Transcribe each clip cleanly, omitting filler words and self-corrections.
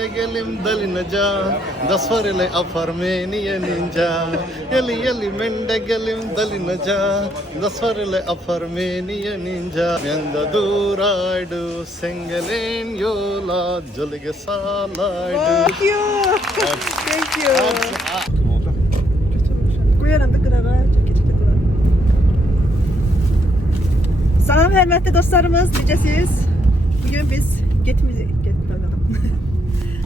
Mendegelim dalinaca, dasvarele afarmeniye ninja. Yeli mendegelim dalinaca, dasvarele afarmeniye ninja. Yanda duraydu sengelen yola jolge salaydu. Thank you. Thank you. Koyarım da qırağa, çəkəcəkdə qırağa. Salam hörmətli dostlarımız, necəsiz? Bugün biz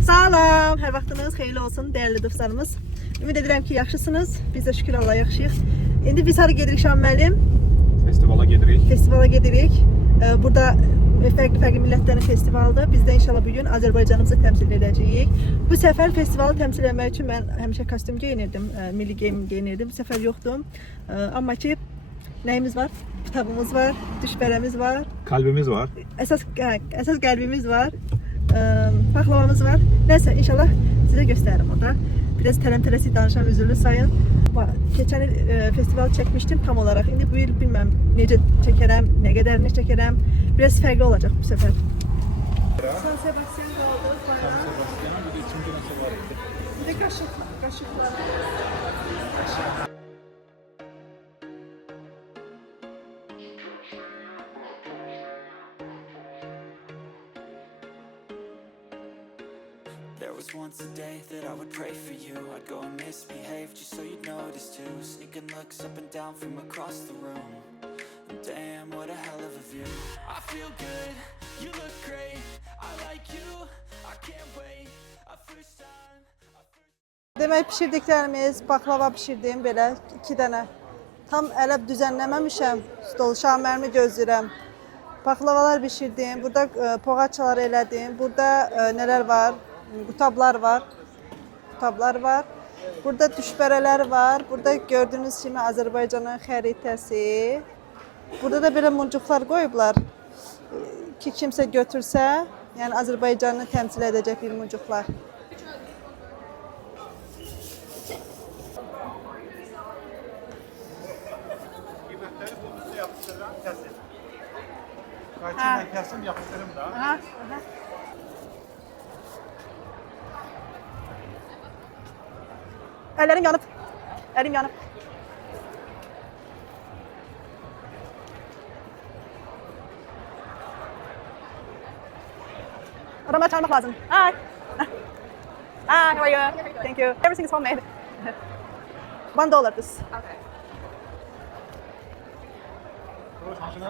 Salam, hər vaxtınız xeyirli olsun, dəyərli dostlarımız. Ümid edirəm ki, yaxşısınız. Biz də şükür Allah yaxşıyıq. İndi biz hara gedirik Şahin müəllim? Festivala gedirik. Burada fərqli millətlərin festivalıdır. Biz də inşallah bugün Azərbaycanımızı təmsil edəcəyik. Bu səfər festivalı təmsil etmək üçün mən həmişə kostyum geyinirdim, milli geyinirdim. Bu səfər yoxdum. Amma ki, nəyimiz var? Kitabımız var, düşbərəmiz var. Kalbimiz var. Əsas qəlbimiz var. Baklavamız var. Neyse inşallah size gösteririm orada. Biraz tələm-tələsik danışan üzürlü sayın. Geçen il festival çekmiştim tam olarak. Şimdi bu yıl bilmem necə çəkərəm, nə qədər ne çəkərəm. Biraz fərqli olacak bu sefer. San Sebastian oldu. San Sebastian bir de ikinci nasıl var? Bir de kaşıklar. There was once a day that I would pray for you. I'd go and misbehave just so you'd notice too. Sneaking looks up and down from across the room. And damn, what a hell of a view. I feel good, you look great. I like you, I can't wait. A first time. Demək pişirdiklərimiz, baklava pişirdim belə 2 dənə. Tam elə düzənləməmişəm. Stol şamərmi gözləyirəm. Baklavalar pişirdim. Burada poğaçalar elədim. Burada nələr var? Qutablar var. Burada düşbərələr var. Burada gördüyünüz kimi Azərbaycanın xəritəsi. Burada da belə muncuqlar qoyublar ki kimsə götürsə, yəni Azərbaycanı təmsil edəcək bir muncuqlar. Kaçından kesim yapıştırım da. Aha. Ellerim yanıp. Elim yanıp. Adamları çağırmak lazım. Hi. Hi, how are you? Thank you. Everything is homemade. $1 this. Okay.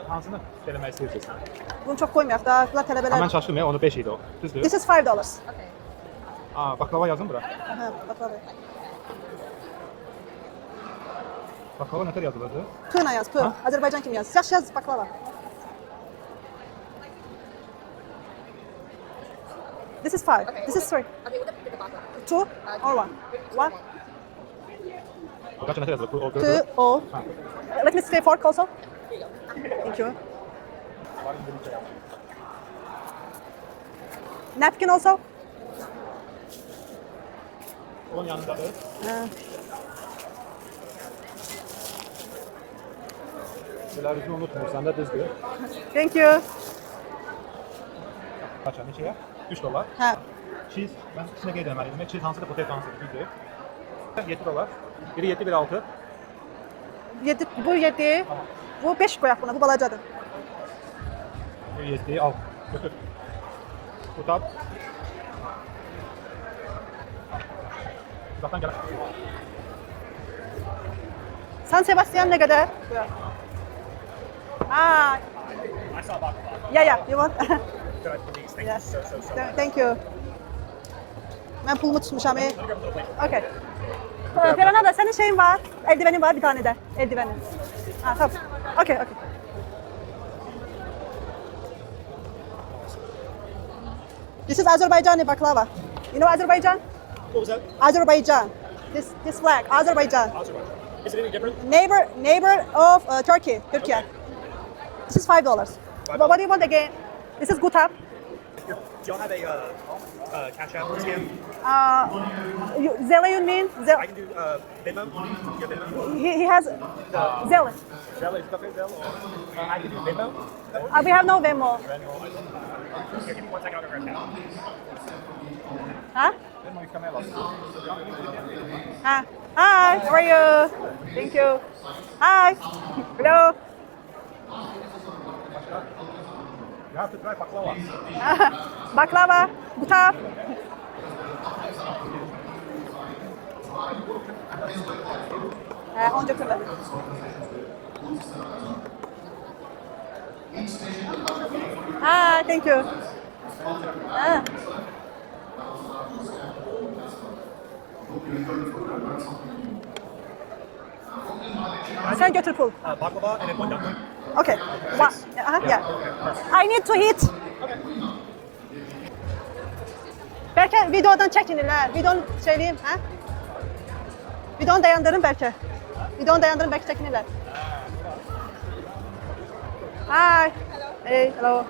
Hansını denemək istəyirsən? Bunu çok koymayak daha bunlar Mən tələbələr. çaşdım ya, onu 5 idi o. Düzdür? This is $5. Okay. Baklava yazın bura. Aha, bakalım. Baklava nə tər yazılırdı? Pığla yaz, pığ. Azerbaycan kimi yaz. Yaş yaz baklava. This is 5. Okay, This is 3. Okay, with the baklava. 2 or 1? 1, Kaç nə tər yazılır? O 2 or. Let me say fork also. Here you go. Thank you. Napkin also. Onun yanındadır. Televizyonu unutmursan da düzdür. Thank you. Kaça neçəyə? $3. Ha. Cheese, mən içinə qeyd etməliydim. Cheese hansıdır, potato hansıdır, düzdür. $7. Biri 7, biri 6. 7, bu 7. Bu 5 koyak buna, bu balacadır. Biri 7, al. Götür. Tutab. Uzaqdan gəl. San Sebastian ne kadar? Ah. Yeah, you want? Yes. Thank you. Ben pulumu tutmuşam. Okay. Ferhan da senin şeyin var. Eldivenin var bir tane de. Eldivenin. Ha, tamam. Okay. This is Azerbaijani baklava. You know Azerbaijan? What was that? Azerbaijan. This flag, Azerbaijan. Is it any different? Neighbor of Turkey. This is $5. But what do you want again? This is Gutab. Do y'all have a cash app scan? Zelle, you mean? I can do Venmo. You have Venmo? He has Zelle. Zelle, is stuff in Zelle? Or I can do Venmo. We have no Venmo. Here, give me 1 second, I'll go grab that. Ha? Benim o yıkamaya bak. Ha. Hi, how are you? Thank you. Hi. Hello. You have to try baklava. Baklava. Buta. Onca kırdı. Hi, thank you. Ha. Sen götür pul. Baklava and then one dumpling. Okay. Yeah. I need to eat. Belki videodan çekinirler. Videonu söyleyeyim. Ha? Videonu dayandırın belki. Videonu dayandırın belki çekinirler. Hi. Hey, hello.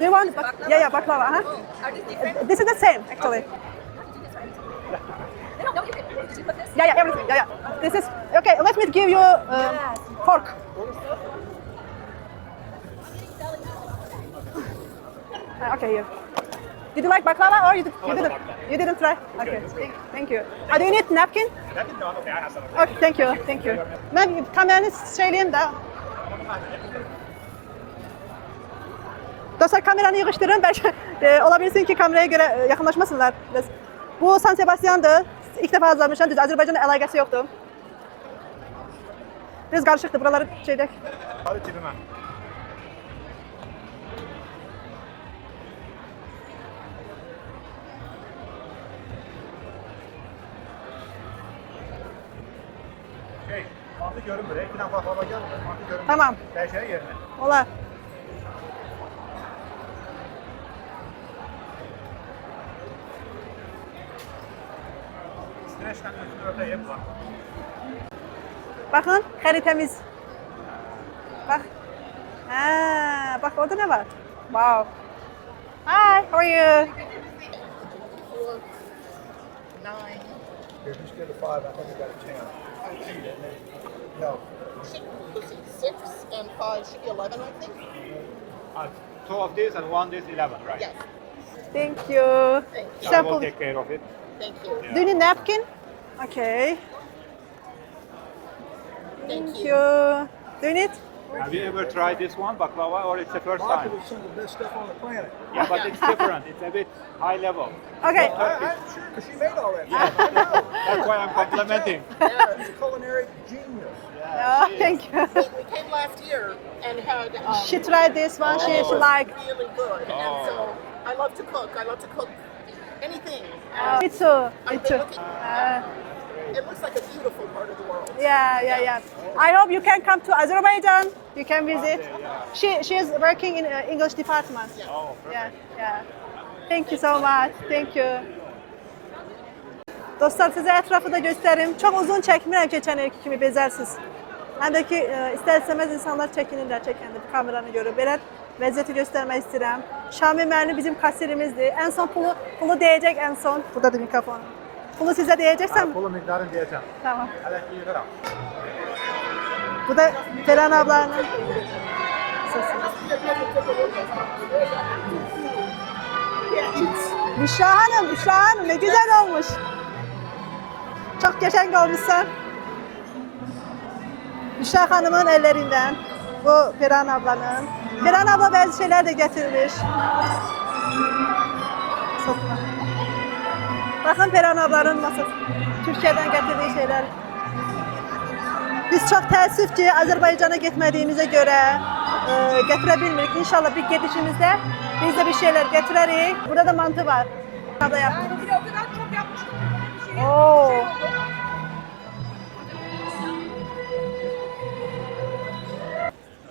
Do you want? Yeah, baklava. Are these different? This is the same actually. No, you can. Did you put this? Yeah, everything. Yeah. This is okay. Let me give you fork. Okay, here. Did you like baklava or you didn't try? Okay, thank you. Do you need napkin? That is not okay. I have some. Okay, thank you. Ben kameranı söyleyeyim de. Dostlar kameranı yığıştırın. Belki olabilsin ki kameraya göre yakınlaşmasınlar. Bu San Sebastian'dı. İlk defa hazırlamışım. Azerbaycan'la alakası yoktu. Biraz karışıktı. Buraları şeyde. Hadi cebime. Mantı görünmür. İki tane baklava gelmiyor. Mantı görünmür. Tamam. Değişene yerine. Ola. Streçten üstünü örteyim. Bak. Bakın haritemiz. Bak. Bak orada ne var? Wow. Hi, how are you? If you still a 5, I think you got a 10. No. Let's see, 6 and 5 should be 11, I think. 2 of this and 1 this 11, right? Yes, Thank you. thank you. I will Sample. take care of it. Thank you. Do you need napkin? Okay. Thank Thank you. Do you need? Have you ever tried this one, baklava, or it's the first time? Baklava is some of the best stuff on the planet. Yeah, but it's different. It's a bit high level. Okay. I'm sure because she made all that. I know. That's why I'm complimenting. She's a culinary genius. Oh, thank you. We came last year and had She tried this one. She like. really good. And so I love to cook. I love to cook anything. Me too. Me I've too. been looking, it looks like a beautiful part of the world. Yeah. I hope you can come to Azerbaijan. You can visit. She is working in English department. Oh, Yeah. Thank you so much. Thank you. Dostlar size etrafı da göstereyim. Çok uzun çekmirəm keçən ilki kimi bezərsiz. Həm də ki istər istəməz insanlar çəkinirlər çəkəndə kameranı görüb. Belə vəziyyəti göstərmək istəyirəm. Şamil müəllim bizim kasirimizdir. En son pulu deyəcək en son. Burada da mikrofon. Pulu sizə deyəcəksəm. Pulu miktarını diyeceğim. Tamam. Hele ki yığıram. Bu da Ferhan ablanın sesi. Büşra Hanım ne güzel olmuş. Çok geçen olmuşsun. Büşra Hanım'ın ellerinden. Bu Ferhan ablanın. Ferhan abla bazı şeyler de getirmiş. Sokma. Bakın Ferhan ablanın masası. Türkiye'den getirdiği şeyler. Biz çok təəssüf ki, Azərbaycana getmədiyimizə görə gətirə bilmirik. İnşallah bir gedişimizdə biz də bir şeyler gətirərik. Burada da mantı var. Burada yaptık. Bir de o kadar çok yapmıştım. Bir şey Oo. oldu.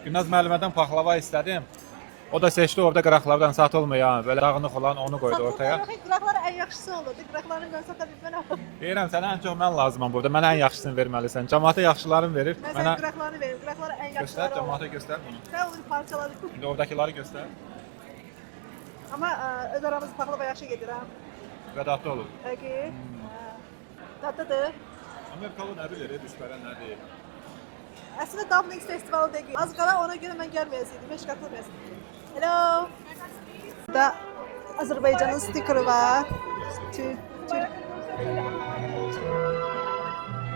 Gülnaz müəllimədən paxlava istədim. O da seçdi, orada qıraqlardan sat olmayan, böyle dağınıq olan onu koydu ortaya. Qıraqları ən yaxşısı olurdu. Qıraqlarını mən sata bilməm. Deyirəm, sənə ən çox mən lazımam burada. Mənə ən yaxşısını verməlisən. Cəmaata yaxşılarını verir. Mən Mənə sənə qıraqlarını verim. Qıraqları ən göstər, yaxşıları olur. cəmaata göstər bunu. Sən onu parçaladık. İndi oradakiları göstər. Amma öz aramız paxlava yaxşı gedir ha. Və dadlı olur. Peki. Dadlıdır. Amerikalı nə bilir, düşbərə nə deyil. Əslində Dumplings festivalı deyil. Az qala ona görə mən gəlməyəsiydim. Heç qatılmayasıydım. Hello. Burada Azerbaycan'ın stikeri var.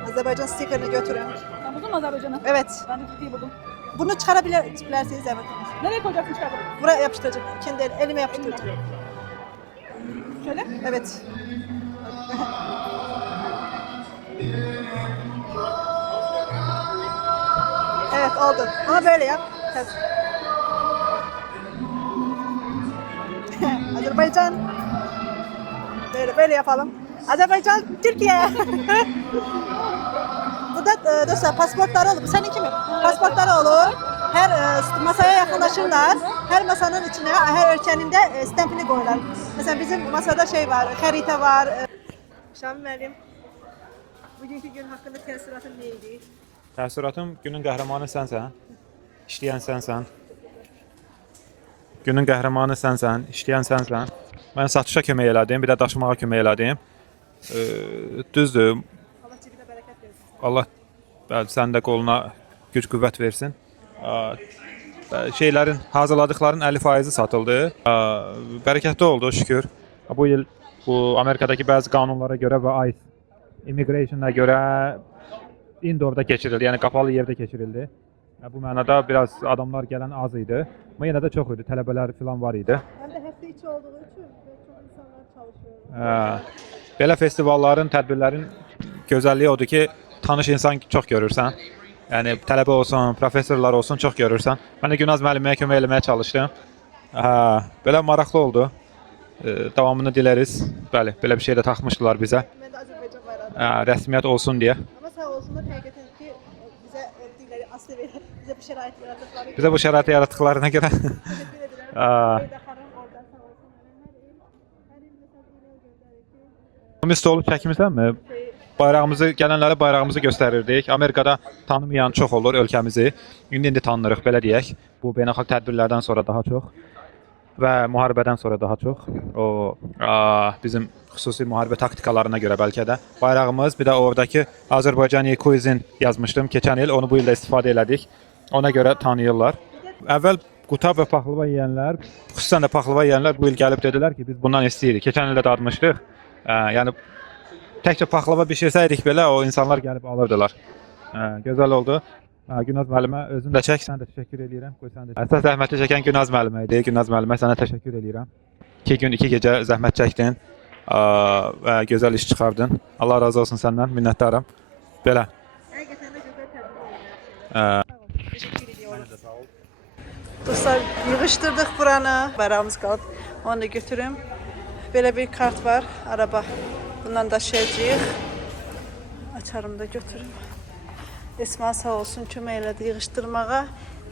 Azerbaycan stikerini götürün. Sen buldun mu Azerbaycan'ı? Evet. Ben de Türkiye'yi buldum. Bunu çıkarabilirsiniz evet. Nereye koyacaksın çıkardın? Buraya yapıştıracağım. Kendi elime yapıştıracağım. Şöyle. Evet. Evet oldu. Ama böyle yap. Evet. Azerbaycan. Böyle yapalım. Azerbaycan, Türkiye. Burada dostlar pasportları olur. Seninki mi? Pasportları olur. Her masaya yakınlaşırlar. Her masanın içine, her ölçenin de stempini koyarlar. Mesela bizim masada şey var, harita var. Şam Meryem, bugünkü gün hakkında təəssüratın neydi? Təəssüratım günün qəhrəmanı sənsən. İşləyən sənsən. Günün qəhrəmanı sənsən, işləyən sənsən. Mən satışa kömək elədim, bir də daşımağa kömək elədim. Düzdür. Allah cibinə bərəkət versin. Allah bəli, sən də qoluna güc qüvvət versin. Şeylərin, hazırladıkların 50% satıldı. Bərəkətli oldu şükür. Bu il bu Amerikadakı bəzi qanunlara görə və ICE immigration'a görə indoorda keçirildi, yəni qapalı yerdə keçirildi. Bu mənada biraz adamlar gələn az idi. Amma yenə də çox idi, tələbələr falan var idi. Hem de həftə içi olduğu üçün çox insanlar çalışıyor. Belə festivalların, tədbirlərin gözəlliyi odur ki, tanış insan çox görürsən. Yəni tələbə olsun, professorlar olsun çox görürsən. Mən də Günaz müəlliməyə kömək eləməyə çalışdım. Belə maraqlı oldu. Davamını diləriz. Bəli, belə bir şey də taxmışdılar bizə. Mən də Azərbaycan bayrağı. Rəsmiyyət olsun deyə. Ama sağ olsunlar həqiqətən ki bizə dilləri aslı verir. Bizə bu şərait yaratdıqları üçün Bizə bu şəraiti yaratdıqlarına görə təşəkkür edirəm. Beydə xanım orada sağ olsun. Hər il məsəl göndərir ki Ümumi stolu çəkmisənmi? Bayrağımızı, gələnlərə bayrağımızı göstərirdik. Amerikada tanımayan çox olur ölkəmizi. İndi tanınırıq, belə deyək. Bu beynəlxalq tədbirlərdən sonra daha çox və müharibədən sonra daha çox. O bizim xüsusi müharibə taktikalarına görə bəlkə də bayrağımız, bir də oradakı Azərbaycani Cuisine yazmışdım keçən il. Onu bu il də istifadə elədik. Ona görə tanıyırlar. Əvvəl qutab və paxlava yeyənlər, xüsusən də paxlava yeyənlər bu il gəlib dedilər ki, biz bundan istəyirik. Keçən il də dadmışdıq. Yəni təkcə paxlava bişirsəydik belə o insanlar gəlib alırdılar. Gözəl oldu. Günaz müəllimə özün də çək, sən də təşəkkür edirəm. Qoy sən də. Əsas zəhməti çəkən Günaz müəllimə idi. Günaz müəllimə sənə təşəkkür edirəm. 2 gün 2 gecə zəhmət çəkdin və gözəl iş çıxardın. Allah razı olsun səndən, minnətdaram. Belə. həqiqətən də gözəl tədbir oldu. Təşəkkür ediyorum. Dostlar yığışdırdıq buranı. Bayrağımız qalıb. Onu da götürüm. Belə bir kart var, araba. Bundan daşıyacağıq. Açarım da götürüm. İsmail sağ olsun kömək elədi yığışdırmağa.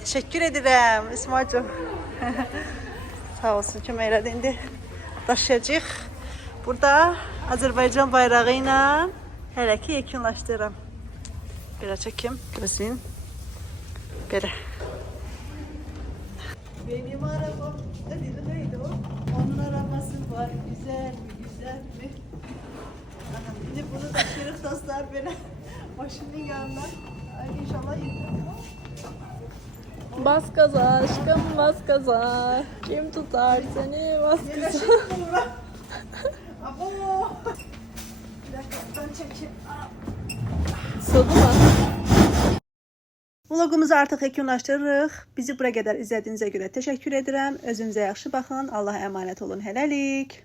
Təşəkkür edirəm İsmailcığım. Sağ olsun kömək elədi. İndi daşıyacağıq. Burada Azərbaycan bayrağı ilə hələ ki yekunlaşdırıram. Belə çəkim, gözün. Belə. Benim arabam, neydi o? Onun arabası var, güzel mi, güzel mi? Aha, şimdi bunu taşırız dostlar böyle maşının yanına. Ay, İnşallah yeter. Bas gaza aşkım bas gaza. Kim tutar seni bas gaza. Yerleşik burada. Abo. Bir dakika ben çekeyim. Sığdı Vlogumuzu artıq yekunlaşdırırıq. Bizi bura qədər izlədiyinizə görə təşəkkür edirəm. Özünüzə yaxşı baxın. Allaha əmanət olun. Hələlik.